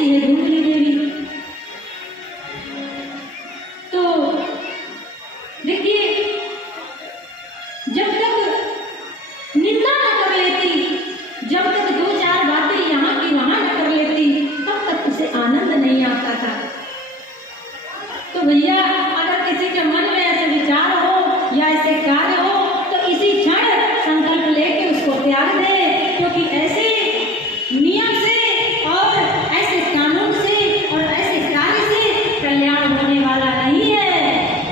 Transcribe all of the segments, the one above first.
ऐसी है धुंधली देवी। तो देखिए, जब तक निंदा न कर लेती, जब तक दो चार बातें यहाँ की वहां न कर लेती, तब तक उसे आनंद नहीं आता था। तो भैया, अगर किसी के मन में ऐसे विचार हो या ऐसे कार्य हो तो इसी क्षण संकल्प लेके उसको त्याग दे, क्योंकि ऐसे नियम से और ऐसे कानून से और ऐसे कार्य से कल्याण होने वाला नहीं है।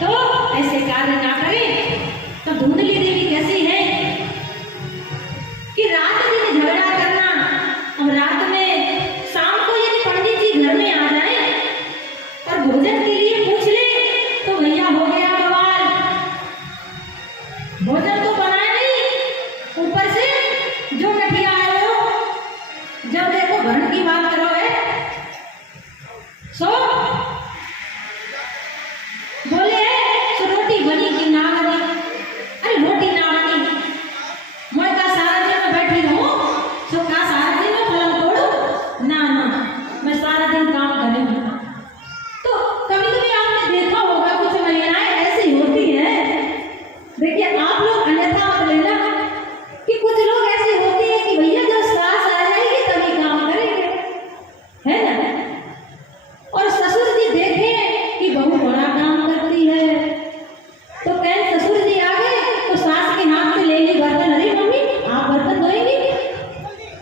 तो ऐसे कार्य ना करें। तो धुंधली देवी कैसी है कि रात दिन झगड़ा करना, और रात में शाम को यदि पंडित जी घर में आ जाए और भोजन के लिए पूछ ले तो भैया हो गया बवाल। भोजन तो बनाए नहीं, ऊपर से जो गठिया आए हो, जब देखो भरण की बात करो है। सो बोले सो रोटी बनी कि ना बनी? अरे रोटी ना बनी, मैं का सारा दिन में बैठी रहूं, सो का सारा दिन में पलंग तोड़ू? ना ना, मैं सारा दिन काम करूंगी। तो कभी कभी आपने देखा होगा कुछ महिलाएं ऐसी होती हैं। देखिए, आप लोग अन्यथा मत लेना कि कुछ लोग ऐसे होते हैं कि भैया जब सास आ जाएगी तभी काम करेंगे, है ना? और ससुर जी देखें कि बहू बड़ा काम करती है तो कहें ससुर जी आ गए तो सास के हाथ से ले ली बर्तन। अरे मम्मी, आप बर्तन धोएंगी,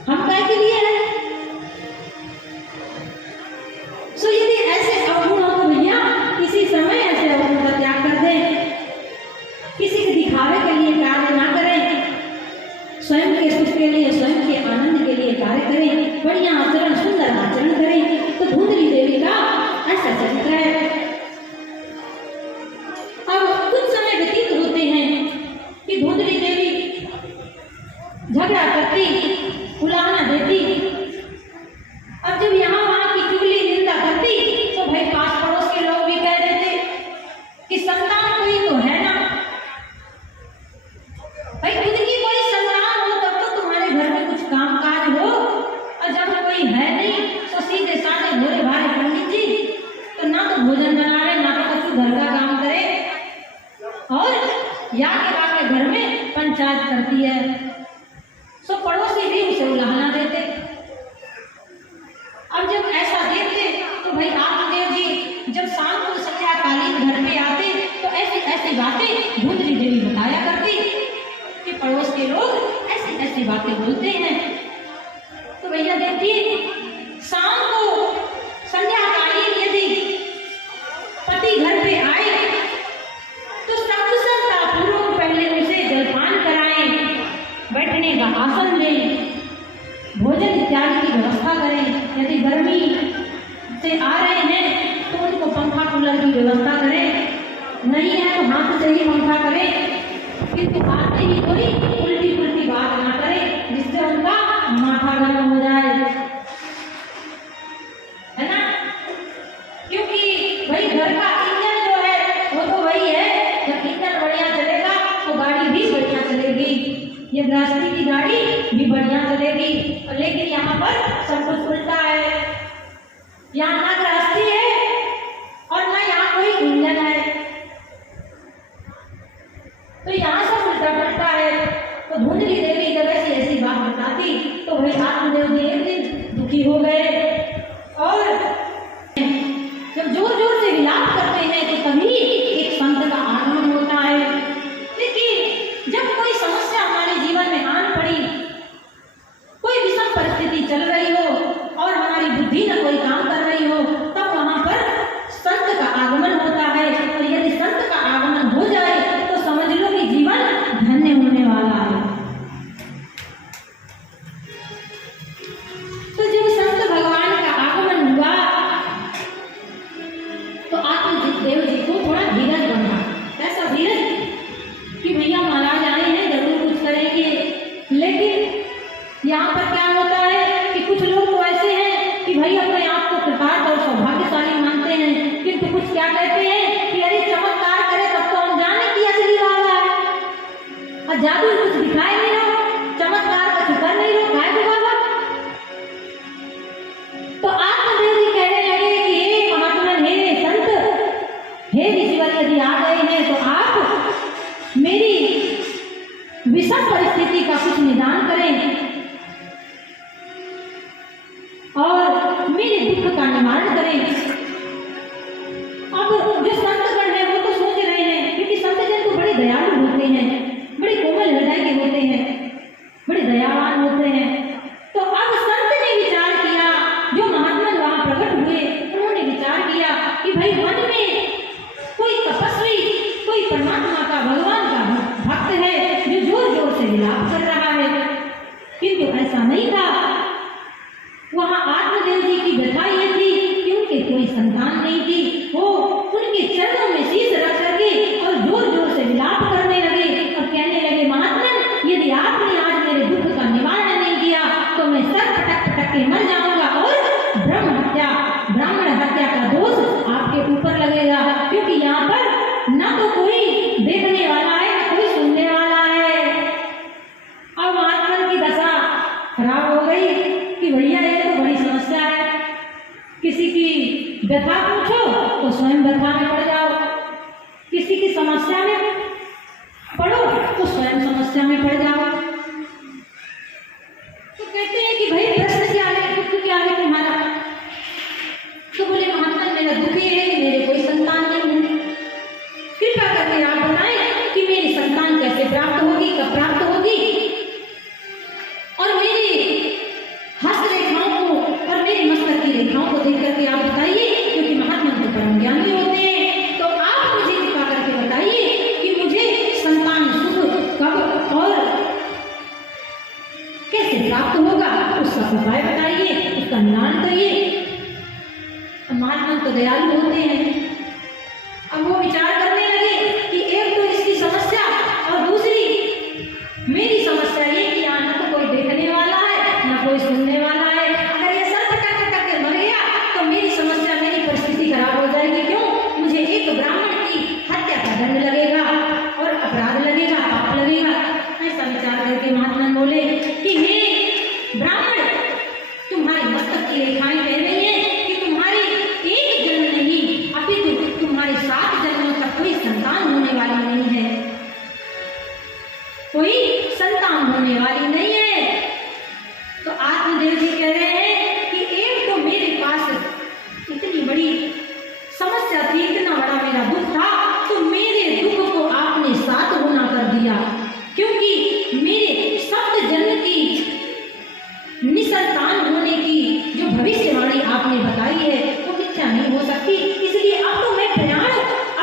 हम काय के लिए है? सो यदि ऐसे अवगुण हो तो भैया किसी समय ऐसे अवगुण का त्याग कर दें। किसी के दिखावे के लिए कार्य ना करें, स्वयं के सुख के लिए, स्वयं के आनंद के लिए कार्य करें, बढ़िया आचरण, सुंदर आचरण करें। तो धुंधली देवी का ऐसा चरित्र है। अब कुछ समय व्यतीत होते हैं कि धुंधली देवी झगड़ा करती, उलाहना देती। अब जब यहाँ वहां की चुगली निंदा करती तो भाई पास पड़ोस के लोग भी कह देते कि संतान कोई तो है ना, भाई खुद की कोई संतान हो तब तो तुम्हारे घर में कुछ काम काज हो, और जब कोई है नहीं तो सीधे साधे भोले भाले पंडित जी तो ना तो भोजन बनावे, ना तो कुछ घर का काम करे, और या के आके घर में पंचायत करती है। सो पड़ोसी भी उसे उलाहना देते। अब जब ऐसा देखते तो भाई आत्मदेव जी जब शाम को संध्याकालीन घर पे आते तो ऐसी ऐसी बातें धुंधली देवी बताया करती कि पड़ोस के लोग ऐसी ऐसी बातें बोलते हैं। तो भैया देखिए, शाम को संध्याकालीन यदि पति घर पे आए तो सबसे श्रद्धापूर्वक पहले उसे जलपान कराएं, बैठने का आसन दें, भोजन इत्यादि की व्यवस्था करें। यदि गर्मी से आ रहे हैं तो उनको पंखा कूलर की व्यवस्था करें, नहीं है तो हाथ से ही पंखा करें, किंतु आते ही कोई उल्टी पुल्टी बात ना करे जिससे उनका माथा गर्म हो जाए, है ना? क्योंकि भाई घर का इंजन जो है वो तो वही है, जब इंजन बढ़िया चलेगा तो गाड़ी भी बढ़िया चलेगी, ये गृहस्थी की गाड़ी भी बढ़िया चलेगी। लेकिन यहाँ पर सब कुछ उल्टा है, यहाँ ना गृहस्थी है और ना यहाँ कोई इंजन है, तो यहाँ सब उल्टा पलटा है। तो धुंधली देवी जब ऐसी ऐसी बात बताती तो भाई आत्मदेव जी एक दिन दुखी हो गए, और जब जोर जोर से विलाप करते हैं तो तभी एक संत का आगमन होता है। लेकिन जब कोई समस्या हमारे जीवन में आन पड़ी, कोई विषम परिस्थिति चल रही हो और हमारी बुद्धि न कोई काम कर रही हो, तब वहां पर संत का आगमन होता है। और यदि संत का आगमन हो जाए तो समझ लो कि जीवन धन्य होने वाला है। तो जब संत भगवान का आगमन हुआ तो आत्मदेव जी को थोड़ा धीरज बना। ऐसा धीरज कि भैया महाराज आए हैं, जरूर कुछ करेंगे। लेकिन यहाँ पर क्या होता है कि कुछ लोग तो ऐसे हैं कि भाई अपने आप को कृतार्थ और सौभाग्यशाली मानते हैं, किंतु कुछ क्या कहते हैं कि अरे चमत्कार करे तब तो हम जाने की असली वाला है, और जादू कुछ दिखाए नहीं रहो, चमत्कार का कर नहीं रहो, काय को बाबा। तो आत्मदेव मेरे दुख का निवारण करें। अब जो संतगण है वो तो सोच रहे हैं, क्योंकि संतजन तो बड़े दयालु होते हैं, बड़े कोमल हृदय के होते हैं, बड़े दयावान होते हैं। तो अब संत ने विचार किया, जो महात्मा वहां प्रकट हुए उन्होंने विचार किया कि भाई वन में कोई तपस्वी, कोई परमात्मा का, भगवान का भक्त है जो जोर जोर से विलाप कर रहा है, किंतु ऐसा नहीं था। वहां आत्मदेव जी की व्यथा ये थी कि उनके कोई संतान नहीं थी। वो उनके चरणों में शीश रख करके और जोर जोर से विलाप करने लगे और कहने लगे, महात्मन यदि आपने आज मेरे दुख का निवारण नहीं किया तो मैं सर पटक पटक के मर जाऊंगा और ब्राह्मण हत्या का दोष आपके ऊपर लगेगा, क्योंकि यहाँ पर न तो कोई देखने वाला है न कोई सुनने वाला है। अब महात्मन की दशा खराब हो गई कि भैया ये तो बड़ी समस्या है, किसी की व्यथा पूछो तो स्वयं व्यथा में पड़ जाओ, किसी की समस्या में पढ़ो तो स्वयं समस्या में पड़ जाओ। तो कहते हैं कि भाई प्रश्न क्या है, दुख क्या है तुम्हारा? तो बोले, महात्मा मेरा दुख ये है कि मेरे कोई संतान नहीं है, कृपा करके आप बताएं कि मेरी संतान कैसे प्राप्त होगी, कब प्राप्त होगी, और मेरी हस्त रेखाओं को और मेरी मस्तक की रेखाओं को देख करके आप बताइए, क्योंकि महात्मा तो परम ज्ञानी होते हैं। तो आप मुझे कृपा करके बताइए कि मुझे संतान सुख कब और कैसे प्राप्त होगा, उसका उपाय बताइए, उसका निदान करिए। महात्मा तो दयालु होते हैं। अब वो विचार करने लगे कि एक तो इसकी समस्या और दूसरी मेरी समस्या ये कि यहाँ न तो कोई देखने वाला है न कोई सुनने वाला है। अगर ये सर पटक पटक के मर गया तो मेरी समस्या, मेरी परिस्थिति खराब हो जाएगी। क्यों? मुझे एक ब्राह्मण की हत्या का दंड लगेगा और अपराध लगेगा, पाप लगेगा। ऐसा विचार करके महात्मा बोले कि हे ब्राह्मण, तुम्हारी मस्तक की रेखाएं कह रही हैं कि तुम्हारी एक जन्म नहीं अपितु तुम्हारे 7 जन्मों तक कोई संतान होने वाली नहीं है, कोई संतान होने वाली नहीं है। तो आत्मदेव जी कह रहे हैं कि एक तो मेरे पास इतनी बड़ी समस्या थी, इतना बड़ा मेरा दुख था, तो मेरे दुख को आपने 7 गुना कर दिया, क्योंकि मेरे 7 जन्म की निसंतान होने की जो भविष्यवाणी आपने बताई है वो मिथ्या नहीं हो सकती। इसलिए अब तो मैं प्राण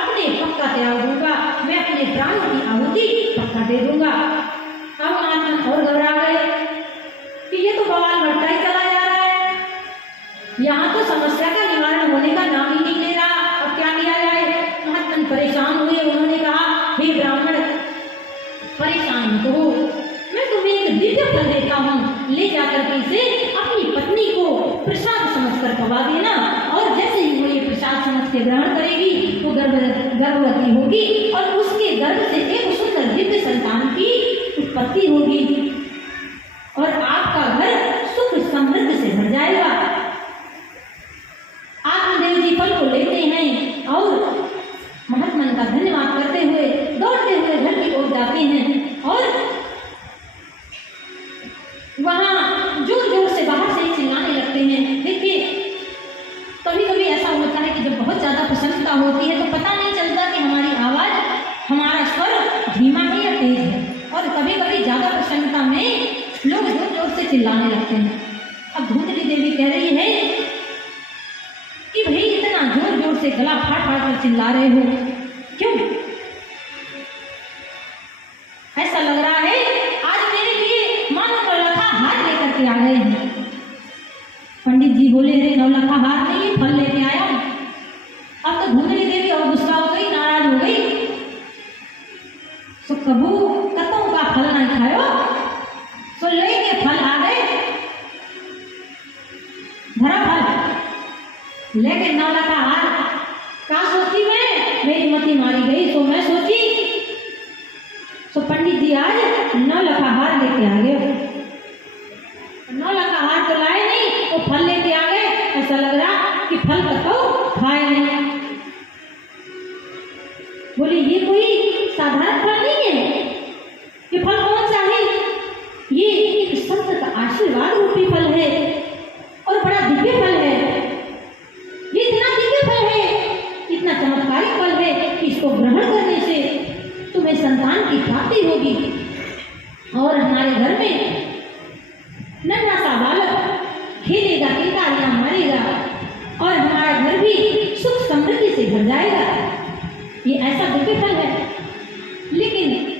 अपने पक्का त्याग दूंगा, मैं अपने प्राणों की आहुति पक्का दे दूंगा। अब महात्मा और घबरा गए कि ये तो बवाल बढ़ता ही चला जा रहा है, यहाँ तो समस्या का निवारण होने का नाम ही नहीं ले रहा, अब क्या किया जाए? महात्मा परेशान हुए। उन्होंने कहा, हे ब्राह्मण, परेशान मत हो, मैं तुम्हें एक दिव्य फल देता हूँ, ले जाकर के इसे अपनी पत्नी को प्रसाद समझकर पवा देना, और जैसे ही वो ये प्रसाद समझ के ग्रहण करेगी वो गर्भवती होगी और उसके गर्भ से एक सुंदर दिव्य संतान की उत्पत्ति होगी और आपका घर सुख समृद्ध से भर जाएगा। आत्मदेव जी फल को लेते हैं और महात्मा का धन्यवाद करते हुए दौड़ते हुए घर की ओर जाते हैं और वहां जोर जोर से बाहर से चिल्लाने लगते हैं। देखिए, कभी कभी ऐसा होता है कि जब बहुत ज्यादा प्रसन्नता होती है तो पता नहीं चलता कि हमारी आवाज, हमारा स्वर धीमा है या तेज है, और कभी कभी ज्यादा प्रसन्नता में लोग जोर जोर से चिल्लाने लगते हैं। अब धुंधली देवी कह रही है कि भाई इतना जोर जोर से गला फाड़ फाड़ कर चिल्ला रहे हो क्यों? ऐसा लग रहा है आज मेरे लिए मानो नौलखा हार लेकर के आ गए हैं। पंडित जी बोले, अरे नौलखा हार नहीं, फल लेके आया हूं। अब तो धुंधली देवी और गुस्सा हो गई, नाराज हो गई। सो कबू कतों का फल नहीं खायो, सो लेके फल आ गए, भरा फल लेके नौलखा हार। क्या सोचती मैं, मेरी मती मारी गई। सो मैं सोची, सो पंडित जी आज 9 लखा हार लेके आ गए। 9 लखा हार तो लाए नहीं, वो फल लेके आ गए। ऐसा लग रहा कि फल बताओ खाए नहीं। बोले, ये कोई साधारण फल नहीं है, ये फल कौन सा है? ये एक संत का आशीर्वाद रूपी फल है और बड़ा दिव्य फल है। तुम्हें संतान की प्राप्ति होगी और हमारे घर में नन्हा सा बालक खेलेगा, किलकारियां मारेगा और हमारा घर भी सुख समृद्धि से भर जाएगा। ये ऐसा दिव्य फल है। लेकिन